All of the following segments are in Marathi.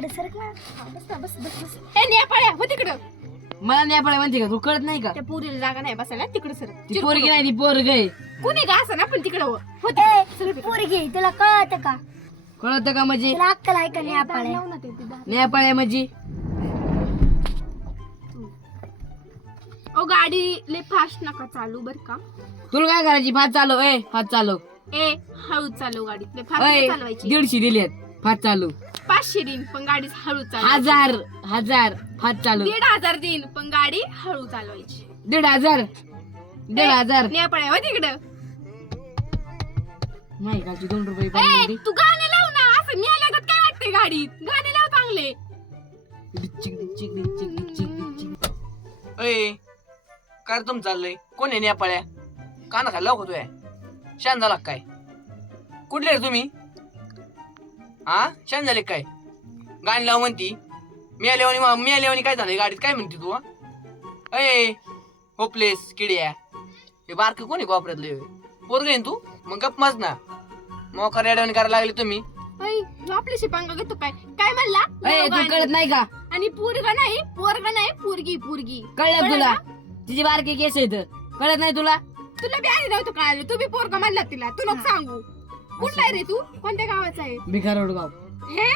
इकडे सरक ना. हा, बस ना, बस बस बस. ए नेपाळ्या हो तिकडं. मला नेपाळ म्हणते का? तू कळत नाही का? त्या पोरीला जागा नाही बसायला तिकडं सर ती पोरगी नाही ती पोरग आहे. कुणी का असं ना पण तिकडं हो. हो तिकडं. पोरगी तुला कळत का? कळत का म्हणजे? तुला अक्कल आहे का नाही आपण लाव ना ते, ते दार. नेपाळ आहे म्हणजे? ओ गाडी लय फास्ट नका चालू बर का. तुला काय करायची? फात चालव ए फात चालव. ए हळू चालू गाडी लय फास्ट नाही चालवायची. दीडशे दिलेत. फात चालू. पाचशे दिन पण गाडी हळू चालू हजार हजार फात चालू. दीड हजार दिन पण गाडी हळू चालवायची. दीड हजार दीड हजार. नेपाळ हो तिकडं. नाही कालची दोन रुपये ए पाहिजे तू गाणे लाव ना असं मी आल्या काय वाटतंय गाडीत? गाणे लाव चांगले. डिच्चिक अय काय तुम चाललंय? कोण आहे नेपाळ्या? काना खाल्ला होतोय शान झाला का काय? कुठले रे तुम्ही? हा शान झाले काय? गाणी लाव म्हणती. मी आल्यावानी मी आल्यावानी काय झालंय गाडीत? काय म्हणते तू हा? अय होपलेस किड्या. हे बारक कोणी वापरतले पोरग आहे तू? मग गप माज ना. मोकार रेडवणी करायला लागले तुम्ही. आपल्याशी पंगा घेतो काय? काय म्हणला? तू. कळत नाही का? आणि पोरगा नाही पोरगा नाही पोरगी पोरगी. कळलं तुला ना? तिची बारकी केस येत कळत नाही तुला? तुला बी आधी नव्हतं कळालं. तू बी पोरगा म्हणला तिला. तू नको सांगू. कुठला आहे रे तू? कोणत्या गावाचा आहे? भिकार गाव हे?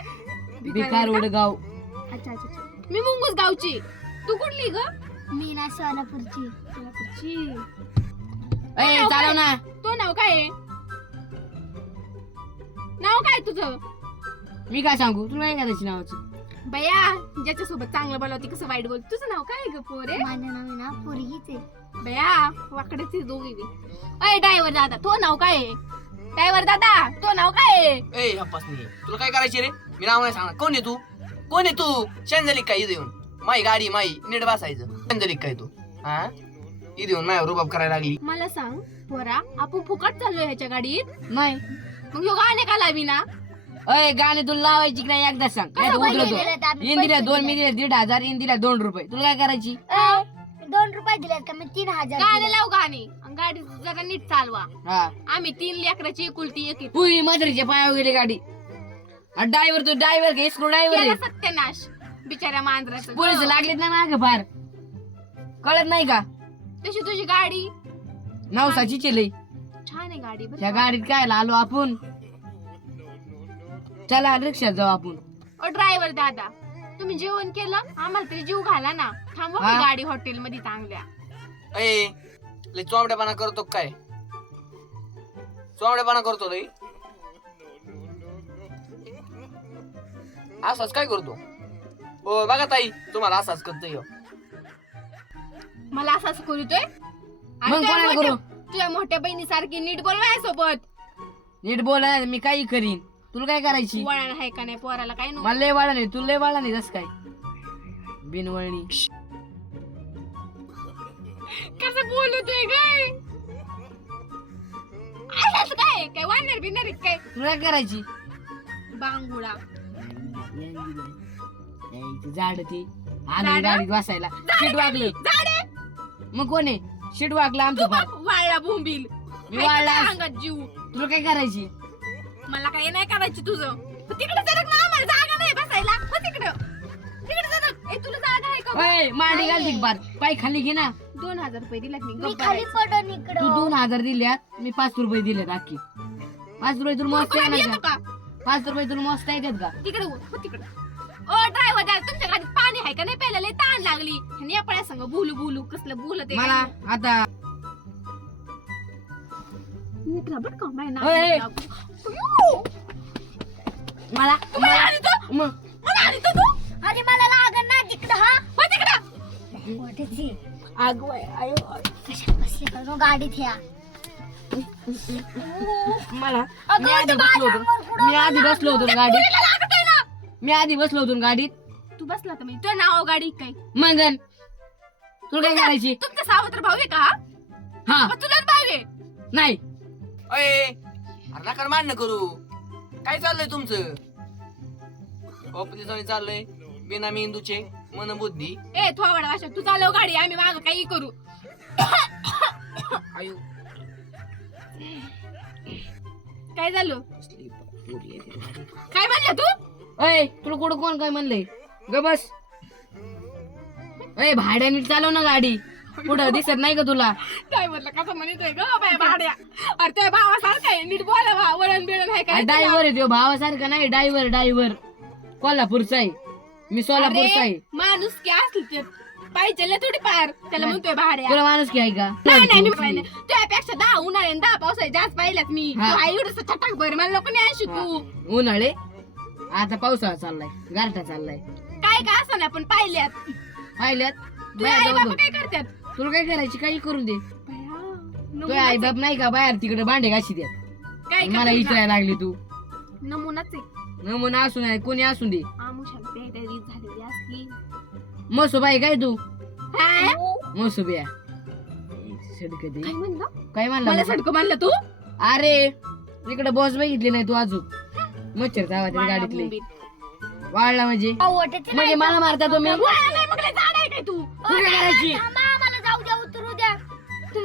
भिकार गाव अच्छा अच्छा अच्छा. मी मुंगूस गावची. तू कुठली ग? मी ना सोलापूरची. सोलापूरची. ए नाव चालव काय? ना. तो नाव काय आहे? नाव काय तुझं? मी काय सांगू? तुला काय करायची नावाची? बया ज्याच्यासोबत चांगलं बोलावती कसं वाईट बोल तुझं नाव काय आहे ग पोरे? माझं नाव आहे ना पोरगीच आहे. बया वाकडेच दोघी बी. अय ड्रायव्हर दादा तो नाव काय आहे? ड्रायव्हर दादा तो नाव काय आहे? ए हप्पासनी तुला काय करायचे रे? मी नाव नाही सांगणार. कोण आहे तू? कोण आहे तू? शान झाली काय इथे येऊन? माई गाडी माई नीट बसायचं. शान झाली काय तू? हा? इथे येऊन माझ्यावर रुबाब करायला लागली. मला सांग पोरा आपण फुकट चाललोय ह्याच्या गाडीत? नाही. मग ह्यो गाणे का लावी ना अय गाणे तुला लावायची की नाही एकदा सांग. आम्ही, इंदिरा दोन मी दिले दीड हजार इंदिरा दोन रुपये. तुला काय करायची? दोन रुपये दिलेत का? मी तीन हजार गाणे दिलेत. लाव गाणे आणि गाडी जरा नीट चालवा. हा. आम्ही तीन लेकराची एकुलती एक आहे. पुरी मजुरीच्या पायावर गेली गाडी. ड्रायव्हर तो ड्रायव्हर घे स्क्रू ड्रायव्हर केला सत्यानाश बिचाऱ्या मांजराचं. पोलीस लागलेत ना माग फार. कळत नाही का? तशी तुझी गाडी. नवसाची चिलई छान आहे गाडी बरं त्या का? गाडीत काय आलो आपण? चला रिक्षात जाऊ आपण. ओ ड्रायव्हर दादा. तुम्ही जेवण केलं? आम्हाला तरी जीव घाला ना. थांबवा की हा? गाडी हॉटेल मध्ये चांगल्या. ए लय चोमड्यापणा करतो का काय? चोमड्यापणा करतो रे असाच काय करतो? हो बघा ताई तुम्हाला असाच करतो ह्यो. मला असं असं करतोय मग कोणाला करू? तुझ्या मोठ्या बहिणी सारखी नीट बोल सोबत. नीट बोला मी काही करीन. तुला काय करायची? वळण आहे का नाही पोराला? काय नको. मला लय वाढा नाही तुला लय वाढा नाही जस काय? बिनवळणी. कसं बोलतोय काय असंच काय? काय वाढणार बिणार काय? तुला काय करायची? बांगुळा झाड ती. आलं झाडं? गाडीत बसायला. शीट वागलं. झाडे? मग कोणी शीट वागलं आमचं फार वाळला बोंबील. मी वाळला अंगात जीव? तुला काय करायची? मला काही नाही करायची तुझं. तिकडे सरक ना आम्हाला जागा नाही बसायला. हो तिकडं. तिकडे सरक ए तुला जागा आहे का ओय, मांडी घाल बार पाय खाली घे ना. दोन हजार रुपये दिलात मी. मी गप्प खाली. पडून तू इकडं दोन हजार दिल्यात मी पाच रुपये दिलेत अख्खी पाच रुपये तुला मस्त येतो येणार का पाच रुपये तुला मस्त येतात का तिकडे हो हो तिकडे. ओ ड्रायव्हर तुमच्या गाडीत पाणी आहे का नाही? प्यायला लय ताण लागली. ह्यानी आपण संग बोलू बोलू कसलं बोलत आहे मला आता. नीट राहा बरं का, माझ्या ओय. नाकाला लागू. मला मला आणि तो- मग. मला आणि तो तू. अरे मला लागन ना तिकडं हा. हो तिकडं. मोठीची. आगो आयो. कशा बसली का गं गाडीत मला अगं, मी आधी तू बसलो होतो. मी आधी बसलो होतो ना गाडीत. मी आधी बसलो होतो गाडीत. तू बसला तर मी तुझं नाव गाडी काय? मंगन. तुला काय करायची? तुमचा सावत्र भाऊ आहे का हा? हा. मग तुलाच भाऊ आहे. नाही. अय अरे नका मान्य करू. काय चाललंय तुमचं? ऑपरेशन चाललंय. बिना मेंदूचे मन बुद्धी. ए थोडा अशा तू चालव गाडी आम्ही माग काही करू. आयु काय झालं? काय म्हणलं तू? अय तुला कुठं कोण काय म्हणलंय? ग बस. अय भाड्याने चालव ना गाडी. पुढं दिसत नाही का तुला? ड्रायव्हरला कसं म्हणतोय ग बाय भाड्या? अरे त्या भावासारखं आहे नीट बोला बा वळण बिळण आहे काय ड्रायव्हर आहे तो भावासारखा नाही ड्रायव्हर ड्रायव्हर कोल्हापूरचा आहे. मी सोलापूरचा आहे. माणूस की असली ते पाहिजे थोडी पार त्याला म्हणतोय भाड्या. तुला माणूस की आहे का? नाही नाही तुझ्यापेक्षा दहा उन्हाळे आणि दहा पावसाळे जास्त पाहिल्यात मी. हा. तू आई एवढं छटाक भर मला लोक नाही तू. उन्हाळे? आता पावसाळा चाललाय गारठा चाललाय. काय का असं नाही पण पाहिल्यात. पाहिल्यात? तुझे बाहेर आई बाबा. काय करतात? तुला काय करायची? काही करून दे. तो आई बाप नाही का? बाहेर तिकडे भांडे घाशी द्या आहे. काय मला विचारायला लागली तू? नमुनाच आहे. नमुना असू नये कोणी असू दे. झालेली असती. मसोबाई काय तू? काय मसोबिया. सडक दे. म्हणलं? काय म्हणला मला मग? सडकं तू? अरे इकडे बॉस बघितली नाही तू अजून. मच्छर आवाज गाडीतले. वाढला म्हणजे? म्हणजे मला मारता तुम्ही? नाही आहे काय तू? करायची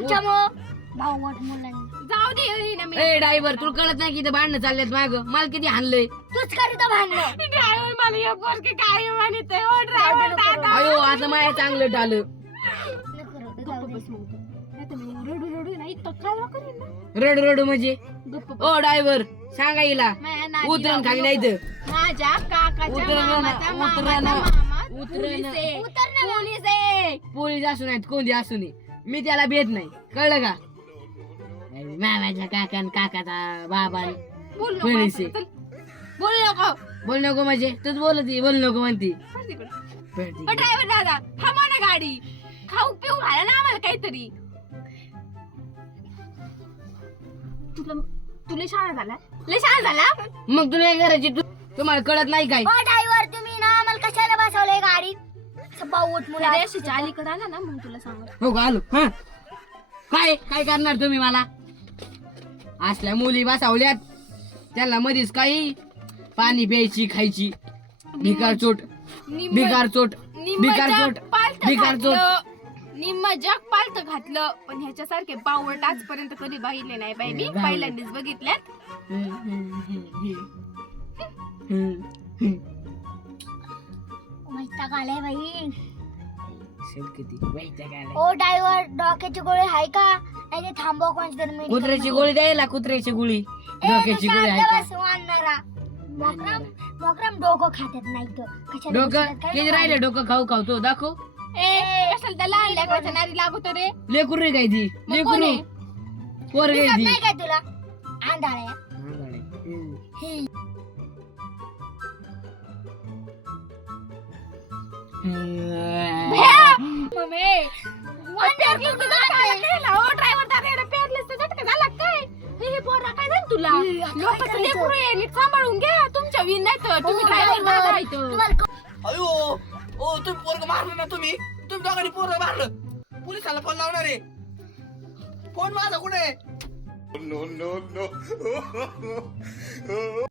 तुमच्यामुळं भाऊ वाट मुलांनी जाऊ दे मी ए ड्रायव्हर तुला कळत नाही की इथं भांडणं चाललेत माग मला किती हाणलंय तूच करीत भांडण ड्रायव्हर मला पोरगी काय म्हणत ओ ड्रायव्हर दादा अयो आता माया चांगलं टालं नको रडू, जाऊ दे. तू. मी रडू रडू नाही तक्रार करेन ना रड रड म्हणजे गप्प. ओ ड्रायव्हर सांगा हिला माझ्या उतरण खाली नाही तर माझ्या काकाच्या उतरण ना, मामाचा उतरण मामाचा ना. मामा उतरण पोलीस ना. आहे. उतर ना. पोलीस आहे पोलीस असू नाहीत कोणती असू नये मी त्याला भेट नाही. कळलं का? मामाच्या काकान काकाचा बाबा बोल नको असं. आहे. चल. बोल नको. बोल नको म्हणजे? तूच बोलती बोल नको म्हणती. तिकडं. ओ ड्रायव्हर दादा थांबा ना गाडी. खाऊ पिऊ घाला ना आम्हाला काहीतरी. तुला तुला शाळा झाला? लय शाळा झाला? मग तुला करायची तू तुम्हाला कळत नाही काय? हो ड्रायव्हर त्या रेषेच्या अलीकडे आला ना मग तुला सांग. हो का आलो? हा. काय काय करणार तुम्ही मला? असल्या मुली बसावल्यात. त्यांना मधीच काही पाणी प्यायची खायची. भिकार चोट. भिकार चोट. भिकार चोट. भिकार चोट. निम्म जग पालत घातलं. पण ह्याच्यासारखे बावट आजपर्यंत कधी बघितले नाही बाई. मी. पहिल्यांदाच बघितल्यात. वैताग आलाय बाई. किती वैताग आलाय. ओ ड्रायव्हर डोक्याची गोळी आहे का? नाही ते थांबव तरी कुत्र्याची. गोळी द्यायला कुत्र्याची गोळी. डोक्याची ते गोळी आहे का. मोकराम मोकराम डोकं खात्यात नाही कशाला डोकं? काय किती राहिले डोकं? खाऊ खाऊ तो दाखव. ए कशाला त्या लहान लेकराच्या नादी लागतो रे? लेकरू रे काय ती? मग लेकरू. कोण आहे? पोर दिसत ती. नाही काय तुला. मम्मी अयो ओ तुम्ही पोरग मारलं ना तुम्ही? तुम्ही दोघांनी पोरग मारलं. पोलिसाला फोन लावणार आहे. फोन माझा कुठे oh, no, no, no.